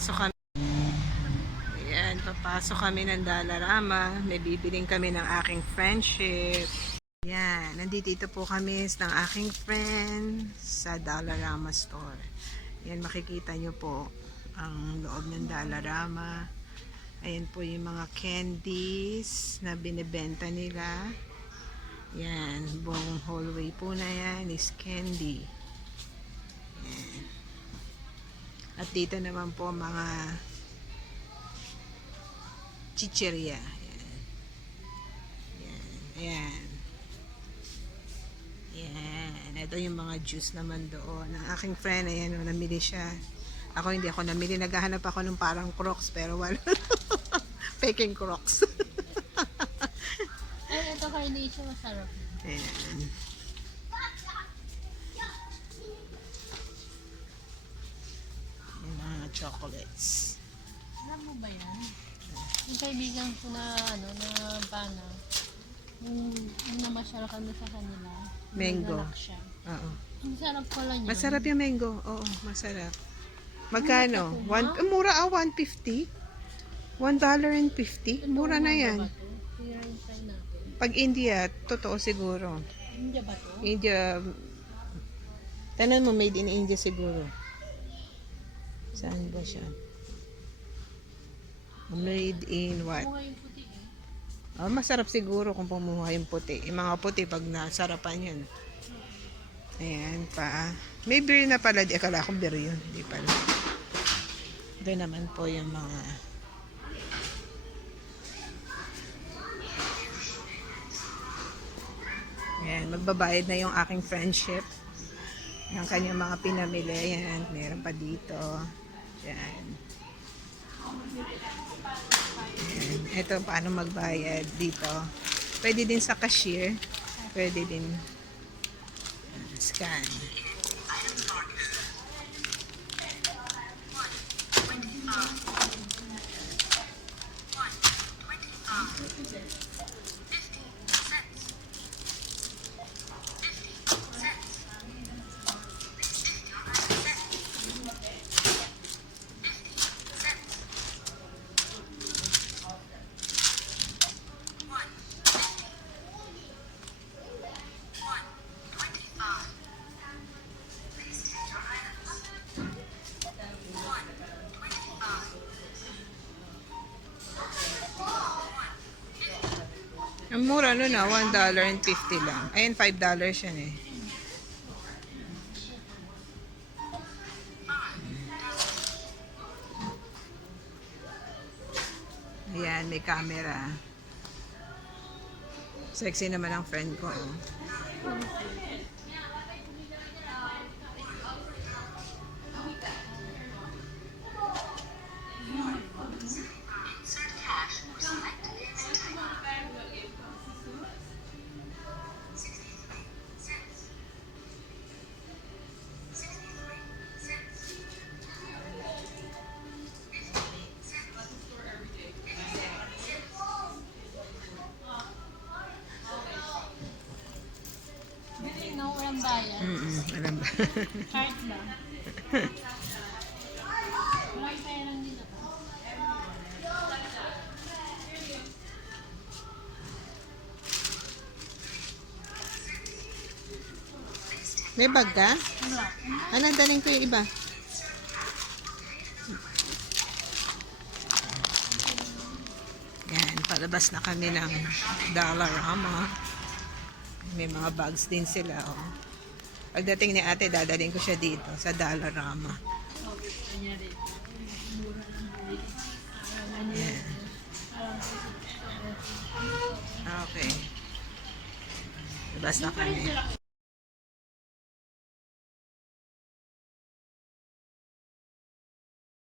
papasok kami. Ayan, papasok kami ng Dalarama. May bibiling kami ng aking friendship. Ayan, nandito po kami ng aking friend sa Dalarama store. Ayan, makikita nyo po ang loob ng Dalarama. Ayan po yung mga candies na binibenta nila. Yan, buong hallway po na yan is candy. Yan. At dito naman po mga chicheria. Yan. Yan. Ayan. Yan. Ito yung mga juice naman doon. Ang aking friend, ayan, oh, namili siya. Ako hindi ako namili. Naghahanap ako ng parang crocs, pero wala. Peking crocs. Ay, ito carnation masarap. Ayan. Chocolates. Alam mo ba yan? Yung kaibigan ko na, ano, na bana, yung, yung namasyal kami sa kanila. Mango. siya. Oo. Ang sarap pala niya. Masarap yung mango. Oo, masarap. Magkano? One, eh, mura ah, 150? $1.50? Mura na yan. Natin. Pag India, totoo siguro. India ba to? India, tanan mo made in India siguro. Saan ba siya? Made in what? Oh, masarap siguro kung pumuha yung puti. Yung mga puti pag nasarapan yun. Ayan pa. May beer na pala. Di akala ko beer yun. Di pala. Ito naman po yung mga Ayan, magbabayad na yung aking friendship. Yung kanyang mga pinamili. Ayan, meron pa dito. Ayan. Ayan. Ito, paano magbayad dito. Pwede din sa cashier. Pwede din scan. Ang mura nun ah, $1.50 lang. Ayun, $5 yan eh. Ayan, may camera. Sexy naman ang friend ko. Oh. Bayan. Mm-mm, alam ba? Walang pera din ako. may bag ka? Wala. Ano, daling ko yung iba. Yan, palabas na kami ng Dollarama. May mga bags din sila, oh. Pagdating ni ate, dadaling ko siya dito sa Dollarama. Yan. Okay. Labas na kami.